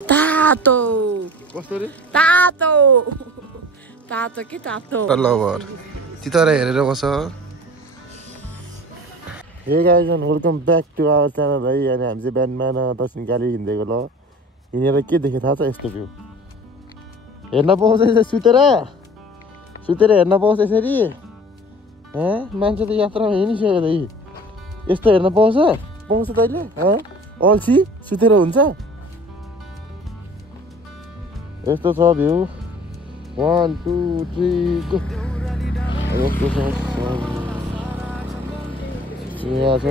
तातो कस्तो रे तातो तातो के तातो लभर चितारा हेरेर बस hey guys and welcome back to our channel है। अनि हामी चाहिँ बिहान दक्षिण काली हिँडेको ल हिँडेर के देखे थाहा छ यस्तो भ्यू हेर्न पाउँछ सुतेर सुतेर हेर्न पाउँछ यसरी मान्छे त यात्रामा हिँडिसक्यो त यस्तो हेर्न पाउँछ पाउँछ तैँले अल्छी सुतेर हुन्छ यस्तो छ भ्यू 1 2 3 गो यस्तो छ यहाँ छ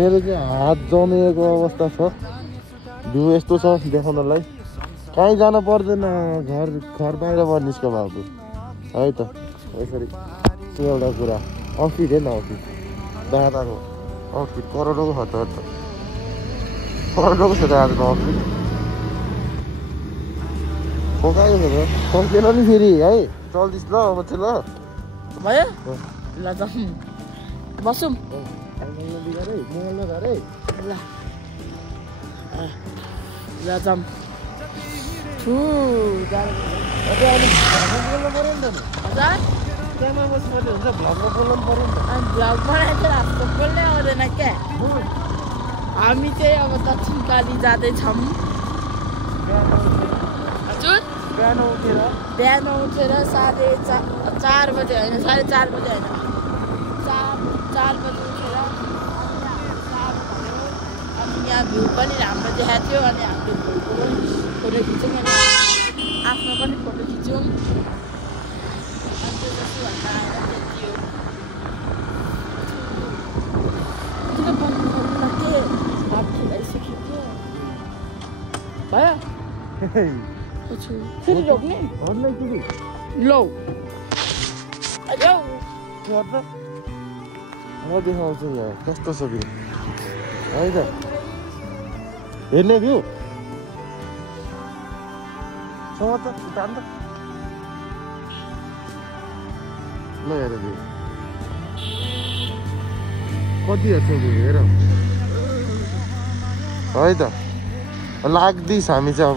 मेरो चाहिँ हात जमेको अवस्था छ भ्यू यस्तो छ देखाउनलाई कहीँ जान पर्दैन घर बाहिरबाट निस्क बाबु है त यसरी एउटा कुरा अर्किड हेर्न अर्किड दादाको अर्किड करोडको छ त करोडको छ दादाको अर्किड फोकाएको छ त सकिएन नि फेरि है चल्दिस् ल अब चाहिँ ल भयो ल जाऊँ बसौँ ल जाऊँ आउँदैन क्या हामी चाहिँ अब दक्षिण काली जाँदैछौँ हजुर बिहान उठेर 4:30 बजे होइन 4:30 बजे होइन 4 बजे उठेर अनि यहाँ भ्यू पनि राम्रो देखाएको थियो अनि हामीले फोटो खिच्यौँ अनि आफ्नो पनि फोटो खिच्यौँ अनि त्यो जस्तो भन्दा त्यति हो किन बन्द लाग्यो भात खेलाइसक्यो थियो भयो फेरि रोक्ने लौ म देखाउँछु यहाँ कस्तो छ भ्यू है त हेर्ने भ्यू ल हेर भ्यू कति हेर्छ भ्यू हेर है त लाग्दिस् हामी चाहिँ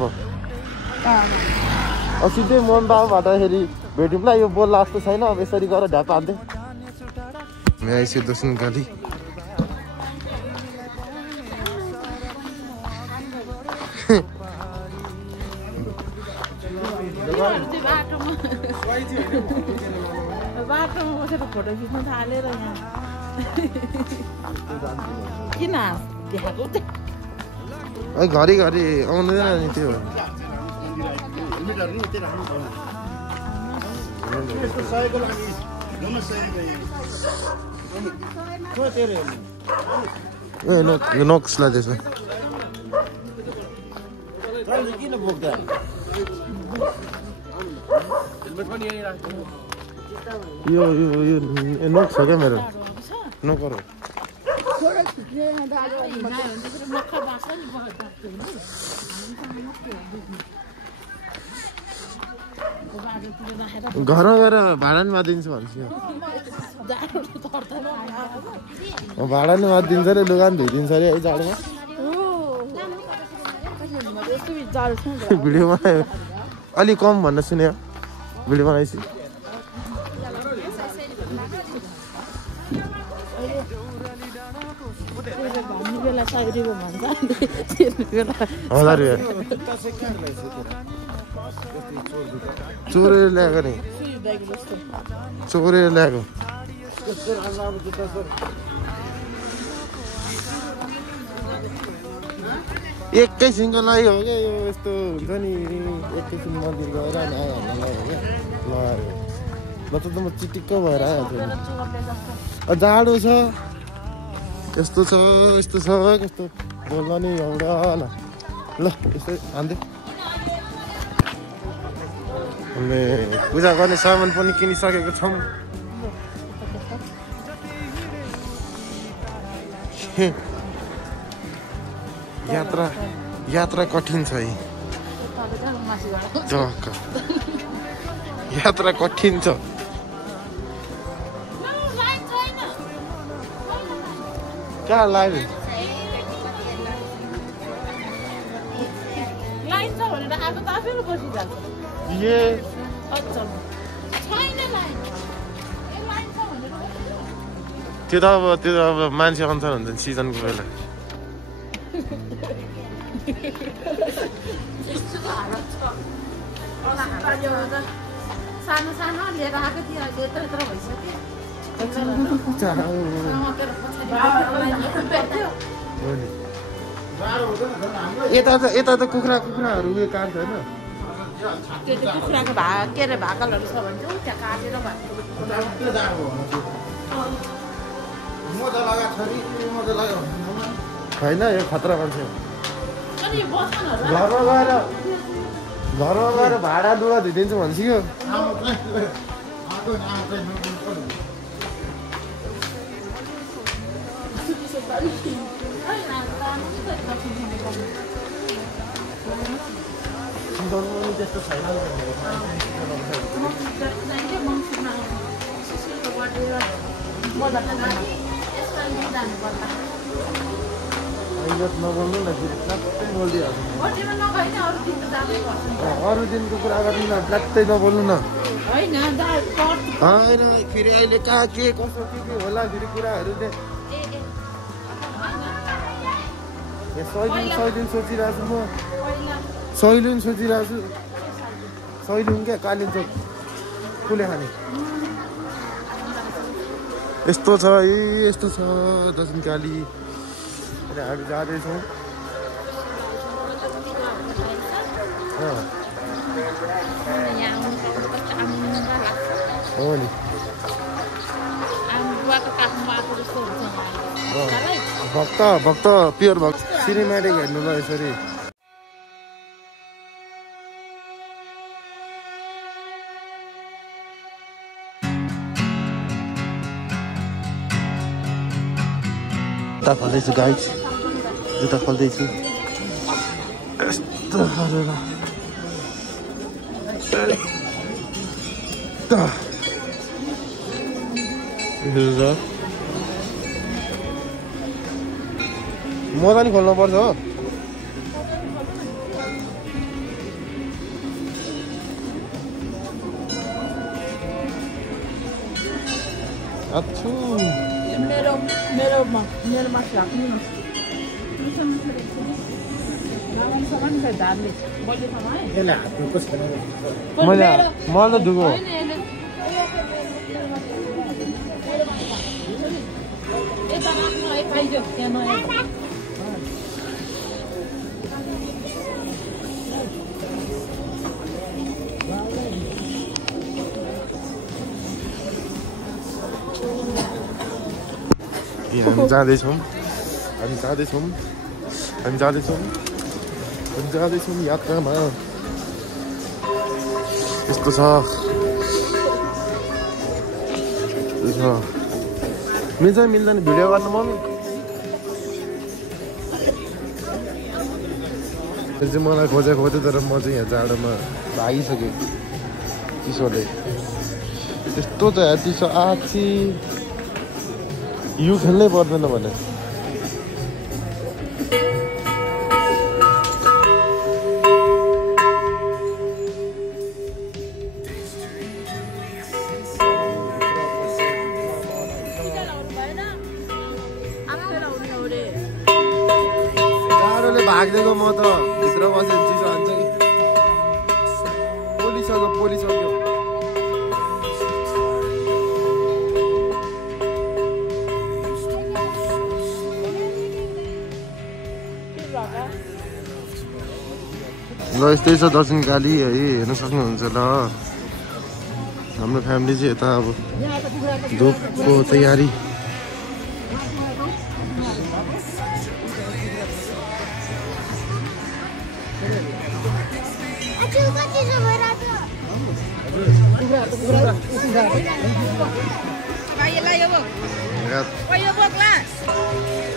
अब सिधै मन बाबुबाट फेरि भेट्यौँ ल यो बोल्ला जस्तो छैन अब यसरी गर ढ्याप हाल्दै आइसक्यो दक्षिण काली बाटोमा बसेर फोटो खिच्न थालेर यहाँ किन देखाएको घरिघरि आउँदैन नि त्यो नोक्स लाग्दैछ यो नोक्स हो क्या मेरो नकर घरमा गएर भाडा नि मादिन्छ भन्छ भाडा नि मादिन्छ अरे लुगा नि धोइदिन्छ अरे है जाडोमा भिडियो बनायो अलिक कम भन्न सुन्यो भिडियो बनाएपछि चोरेर ल्याएको नि चोरेर ल्याएको एकैछिनको लागि हो क्या यो यस्तो हुन्छ नि एकैछिन मन्दिर गएर अनि आइहाल्नलाई हो क्या लगाएर नत्र त म चिटिक्क भएर आइहाल्छु जाडो छ यस्तो छ कस्तो बोल्न नि एउटा ल यस्तै हान्दै हामीले पूजा गर्ने सामान पनि किनिसकेको छौँ यात्रा कठिन छ है यात्रा कठिन छ कहाँ लाग्यो त आफैले बसिरहेको ए अच्छा छैन लाइन ए लाइन छ भनेर त्यो त अब मान्छे अनुसार हुन्छ नि सिजनको बेला सानो सानो लिएर आएको थियो अहिले यत्रो भइसक्यो यता त कुखुराहरू उयो काट्छ होइन त्यो चाहिँ कुखुराको के अरे भाकलहरू छ भने चाहिँ त्यहाँ काटेर होइन यो खतरा मान्छे घरमा गएर भाडा लुगा धुइदिन्छु भनिसक्यो त्यस्तो छैन नबोल्नु न फेरि प्लाट्टै बोलिदिइहाल्नु अरू दिनको कुरा गर्नु न प्लाट्टै नबोल्नु न होइन फेरि अहिले कहाँ के कसो के होला फेरि कुराहरू सैलुन सोचिरहेको छु म सैलुन सोचिरहेको छु सैलुन क्या कालिम चोक कुले खाने यस्तो छ यस्तो छ दक्षिण काली हामी जाँदैछौँ हो नि भक्त प्योर भक्त सिनेमेटिक हेर्नु ल यसरी जुत्ता खोल्दैछु गाइस जुत्ता खोल्दैछु यस्तो गरेर मोजा नि खोल्नु पर्छ हो अच्छु मेरोमा राख्नु मैले त दुगो हामी जाँदैछौँ यात्रामा यस्तो छ मिल्छ मिल्दैन भिडियो गर्नु मम्मी चाहिँ मलाई खोज्यो तर म चाहिँ यहाँ जाडोमा भागिसकेँ चिसोले यस्तो छ यहाँ चिसो आछि यो खेल्नै पर्दैन भने भाग्दैको म त भित्र बसेर चिसो हान्छ पोलिसक्यो ल यस्तै छ दक्षिण काली है हेर्न सक्नुहुन्छ ल हाम्रो फ्यामिली चाहिँ यता अब धुपको तयारी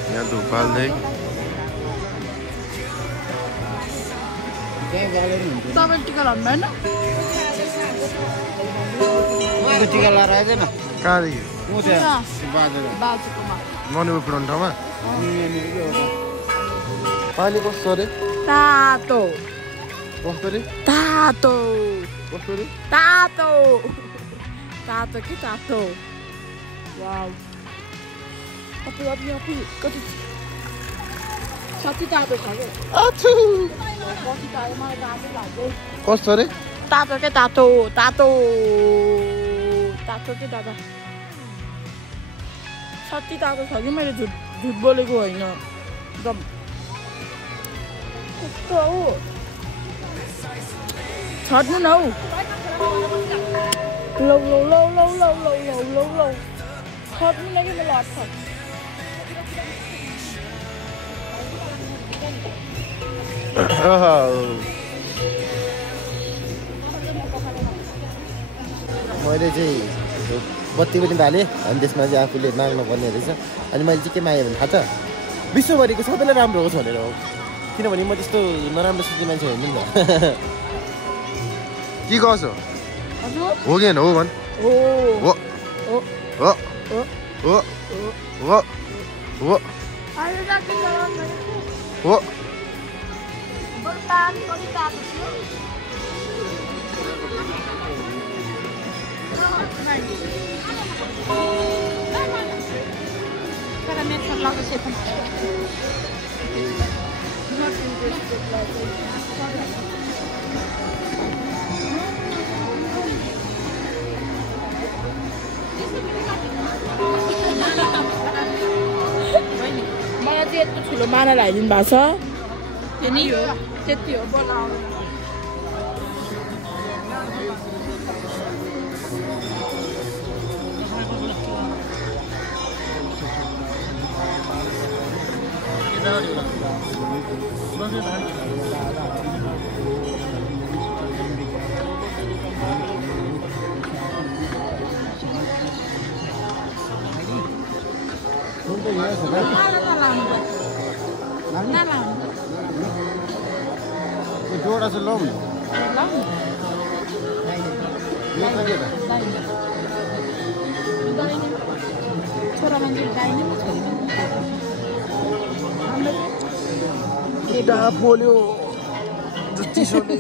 यहाँ धुप बाल्दै तपाईँ टिका लाउनु भएन टिका लाएर आइदैन कहाँदेखि बाजुकोमा मणिपुर पुरानो ठाउँमा पानी कस्तो अरे तातो कस्तो रे तातो कस्तो रे तातो तातो कि तातो वाउ अपी कति साँच्चै तातो छ क्या आछु कति तातो मलाई तातो लाग्यो कस्तो रे तातो के तातो तातो तातो के तातो साँच्चै तातो छ कि मैले झुट बोलेको होइन एकदम कस्तो हौ छट्नु न हौ लौ लौ लौ लौ लौ लौ लौ लौ लौ छट्नु न कि मैले हट्छ मैले चाहिँ बत्ती पनि बालेँ अनि त्यसमा चाहिँ आफूले माग्नुपर्ने रहेछ अनि मैले चाहिँ के मागेँ भने थाहा छ विश्वभरिको सबैलाई राम्रो होस् भनेर हो किनभने म त्यस्तो नराम्रो सोच्ने मान्छे होइन नि त के गर्छौ हो कि होइन हो भन् हो हो हो हो हो हो मलाई चाहिँ यत्रो ठुलो माना लगाइदिनु भएको छ त्यति हो बनाउनु जोडा चाहिँ लौ छोरा मान्छे गाइने पो छोरी केटा पोल्यो चिसोले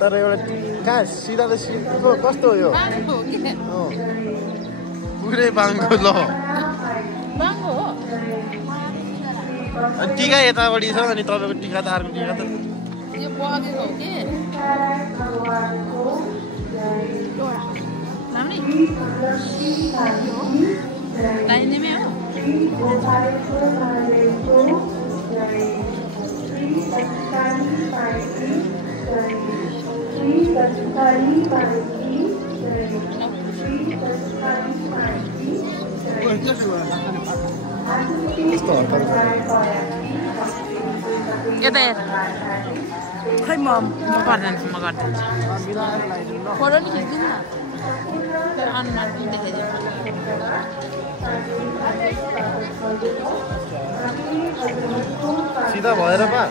तर एउटा कहाँ सिधा त कस्तो हो यो पुरै बाङ्गो ल टिका यतापट्टि छ अनि तपाईँको टिका त अर्को टिका त यो बगेको हो कि दाइनेमै हो यता खै म गर्दिन्छु म गरिदिन्छु फोटो नि खिच्नु न अनुहार पनि देखाइदिनु सिधा भएर पा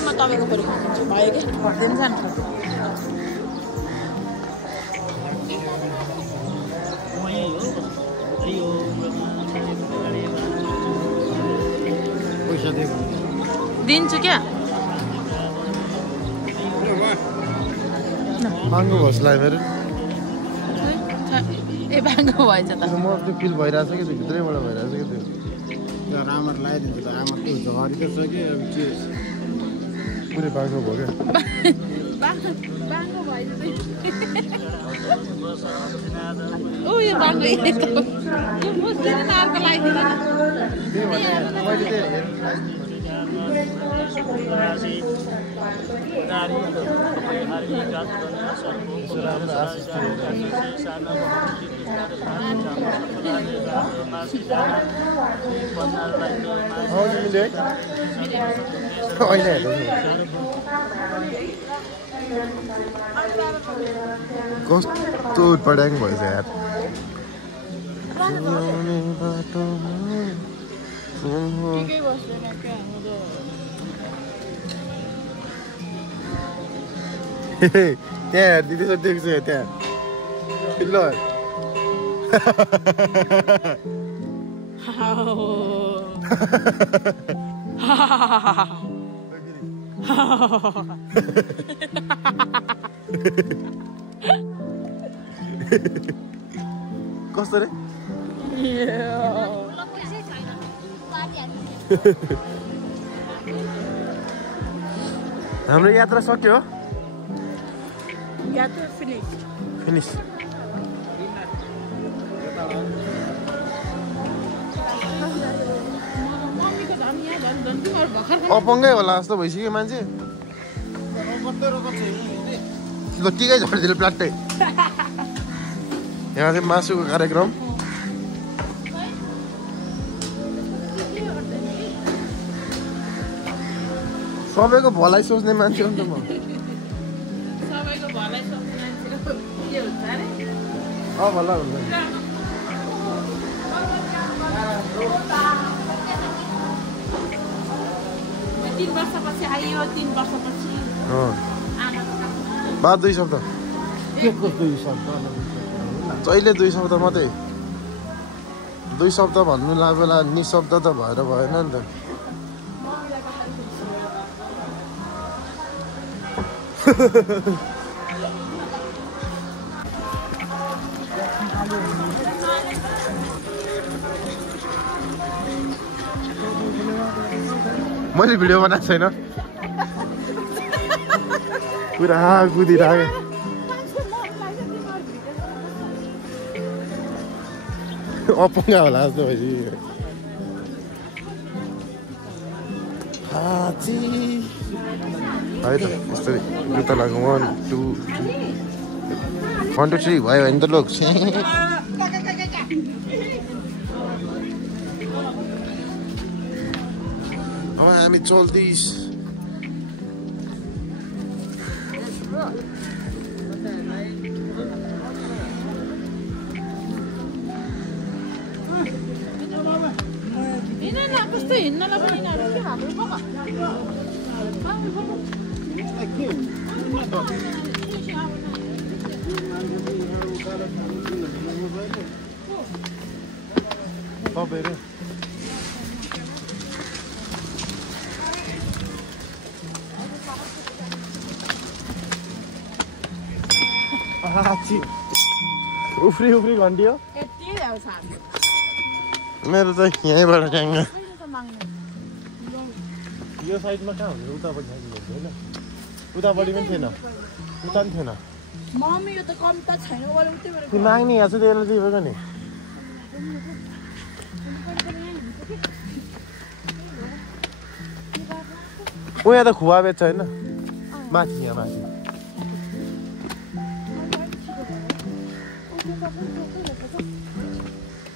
म तपाईँको फोटो खिच्छु भयो कि भनिदिन्छ नि दिन्छु क्या बाङ्गो घोसला फेरि ए बाङ्गो भएछ त म त्यो फिल भइरहेछ कि त्यो भित्रैबाट भइरहेछ कि त्यो रामर लगाइदिन्छ त आमा त्यो झरी त छ कि अब के पुरै बाङ्गो भयो क्या बाङ्गो भएछ ओ यो बाङ्गो यो मुस्लिम अर्को लगाइदिनु त्यही भने मैले चाहिँ हेर्नु कस्तो पड्याङ भएछ यार त्यहाँ दिदी सर देख्छ त्यहाँ ल कस्तो रे हाम्रो यात्रा सक्यो फिनिस अपङ्गै होला जस्तो भइसक्यो मान्छे ल टिकै झरिदिनु प्लाट्टै यहाँ चाहिँ मासुको कार्यक्रम सबैको भलाइ सोच्ने मान्छे हो नि त म भला हुन्छ 3 वर्षपछि आयो 3 वर्षपछि बाद 2 शब्द के को 2 शब्द जहिले 2 शब्द मात्रै 2 शब्द भन्नु लागेला निशब्द त भएर भएन नि त मैले भिडियो बनाएको छैन पुरा कुदिरहेको अपङ्गा होला जस्तो भइसक्यो है त यस्तै जुत्ता लाग्यो 1 2 3 भयो भने त लोक हामी चल्दैछ उफ्री उफ्री घन्टी हो मेरो त यहीँबाट ट्याङ्ग यो साइडमा कहाँ हुने उतापट्टि होइन उतापट्टि पनि थिएन उता पनि थिएन माग्ने यहाँ चाहिँ त्यसलाई दिएको नि ऊ यहाँ त खुवा बेच्छ होइन माथि यहाँ माथि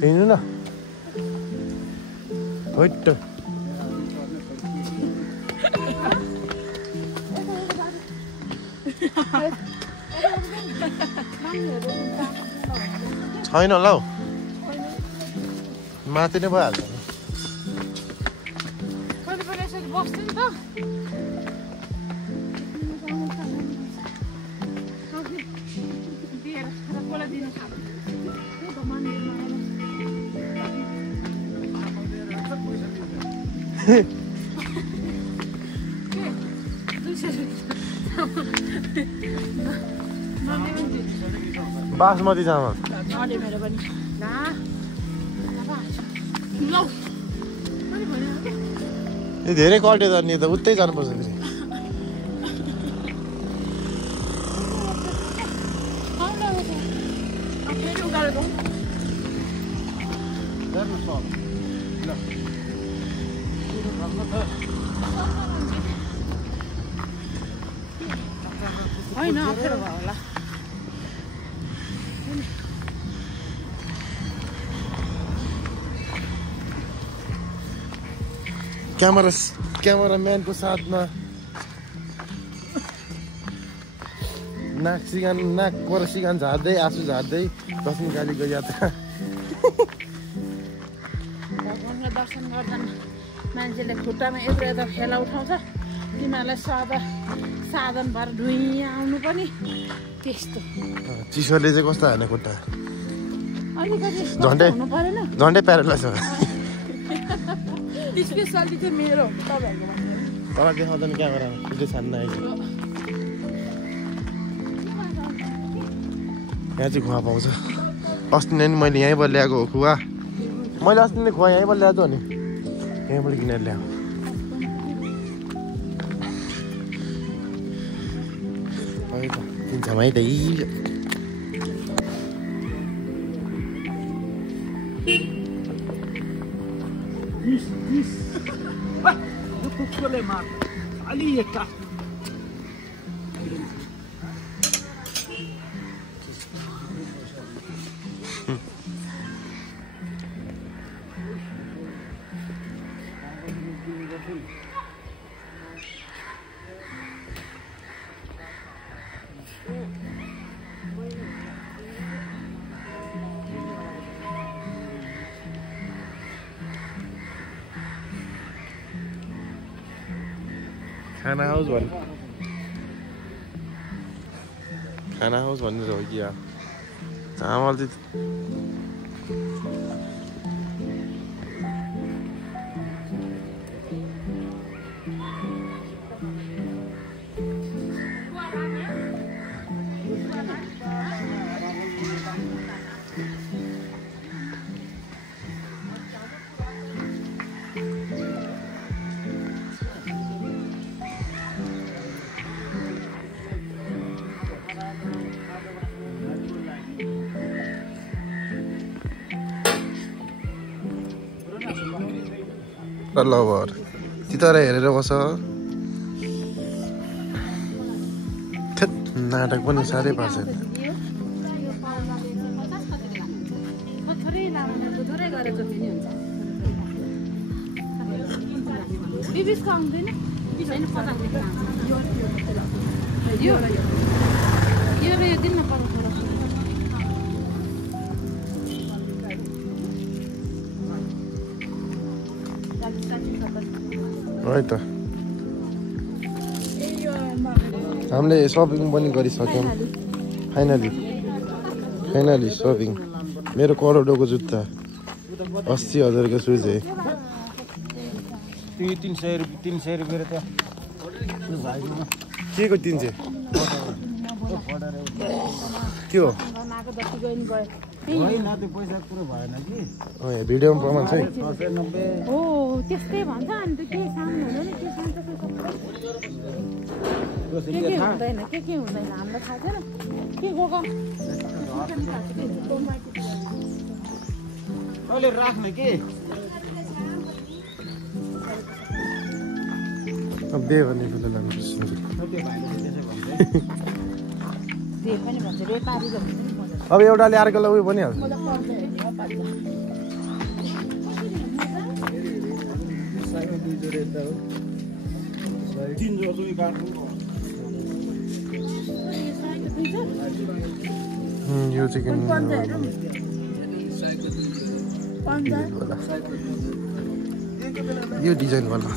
हिँड्नु न होइन छैन होला हौ माथि नै भइहाल्छ बासमती चामल धेरै कल्टे जाने त उतै जानुपर्छ फेरि होइन अप्ठ्यारो भयो होला क्यामेराम्यानको साथमा नाकबाट सिगान झार्दै आँसु झार्दै दर्शन कालीको यात्रा भगवान्को दर्शन गर्दा मान्छेले खुट्टामा यत्रो यता खेला उठाउँछ तिमीहरूलाई साधन भएर धुइँ आउनु पनि त्यस्तो चिसोले चाहिँ कस्तो हाने खुट्टा अलिकति हुनु परेन झन्डै प्यारालाइज भयो स्पेसली चाहिँ मेरो तपाईँहरूको तल देखाउँदैन क्यामेरामा त्यो छान्न आइज यहाँ चाहिँ खुवा पाउँछ अस्ति नै मैले यहीँबाट ल्याएको हो खुवा मैले अस्ति नै खुवा यहीँबाट ल्याएको हो नि यहीँबाट किनेर ल्याएको दिन्छ है त कुकुरले मार अलि एक खाना हाउस भनेर हो कि यार चामल चाहिँ लभर तितर हेरेर बस नाटक पनि साह्रै पार्छ है त हामीले सपिङ पनि गरिसक्यौँ फाइनली सपिङ मेरो करोडोको जुत्ता 80,000को सुज है 300 रुपियाँ त के को 300 के हो पैसा कुरो भएन कि भिडियोमा प्रमाण छ हो त्यस्तै भन्छ अनि के साउन्ड हुँदैन के हुँदैन के हुँदैन हामीलाई थाहा छैन के गएको अहिले राख्ने के अब बे गर्ने बेला लाग्नुपर्छ अब एउटाले अर्कोलाई उयो भनिहाल्छ यो चिकन यो डिजाइन वाला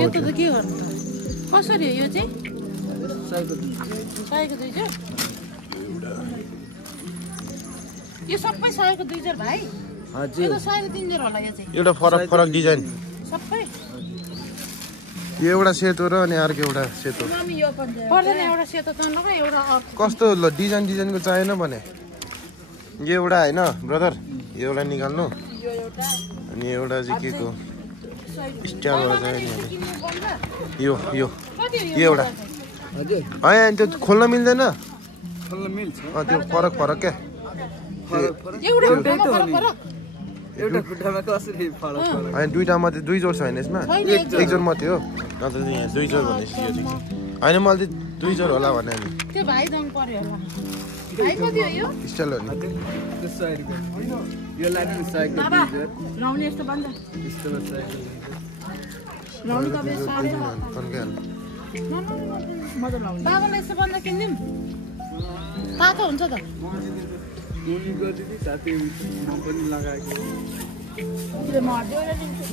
यो त के गर्नु कसरी हो यो चाहिँ सयको 2000 यो सबै 100को 2000 भाइ हजुर यो त 100को 3000 होला यो चाहिँ एउटा फरक डिजाइन सबै यो एउटा सेतो र अनि अर्को एउटा सेतो पर्दैन एउटा सेतो चाहिँ लगा एउटा कस्तो ल डिजाइनको चाहिएन भने यो एउटा हैन ब्रदर यो एउटा निकाल्नु यो एउटा अनि एउटा चाहिँ के को स्टाइलवाला चाहियो यो एउटा हजुर हैन त्यो खोल्न मिल्दैन त्यो फरक क्या एउटा फरक एउटा खुट्टामा कसरी फरक पर्छ होइन दुईटा मात्रै दुई जोड छैन यसमा एक जोड मात्रै हो नत्र चाहिँ यहाँ दुई जोड भनेपछि यो चाहिँ होइन मैले चाहिँ दुई जोड होला भने नि त्यो भाइ जङ पर्यो होला भाइ कति हो यो स्टाइल हो नि 100 रुपैयाँ यो लाने 100 को बाबा लाउने यस्तो बन्द यस्तो 100 लाउनु तपाईँ साह्रै कन्केल मजा लाउने बाबालाई यस्तो बन्द किनिदिउँ तातो हुन्छ त मुनी गरिदिनु साथै म पनि लगाएको त्यो मर्दियो र दिन्छु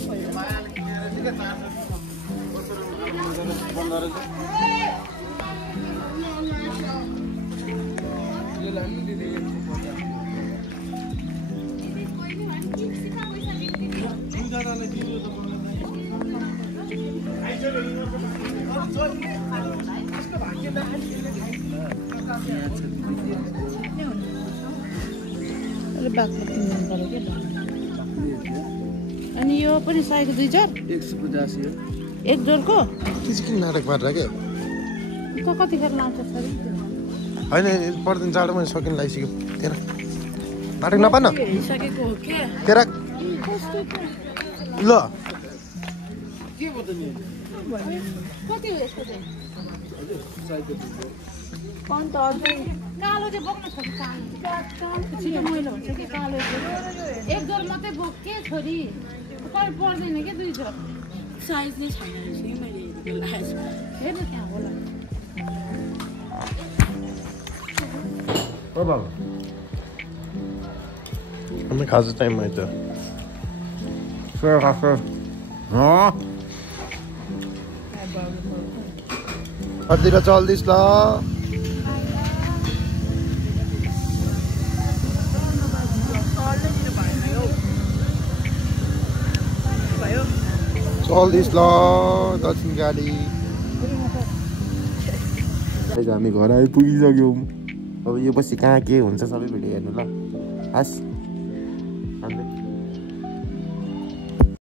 अनि यो पनि साइको 2 जोड 150 हो एक जोडको त्यो चाहिँ किन नाटक मारेर के त कतिखेर लाउँछ सरी होइन पर्दैन जाडोमा सकिन लागिसक्यो तेरा नाटक नपान हेरिसकेको हो के तेरा ल के भयो त नि कति हो यसको चाहिँ साइको अन्त अझै कालो चाहिँ बोक्न छ कि छिटो मैलो हुन्छ कि कालो एक जोड मात्रै बोके छोरी कहिले पर्दैन क्या 2 जोड साइज नै छैन रहेछ कि मैले हेर्नु त्यहाँ होला ओ बाबा हामी खाजा टाइममा त सर खाजा कतितिर चल्दैछ ल चल्दैछ ल दक्षिण गाडी हामी घर आइपुगिसक्यौँ अब यो पछि कहाँ के हुन्छ सबै भिडियो हेर्नु ल हस्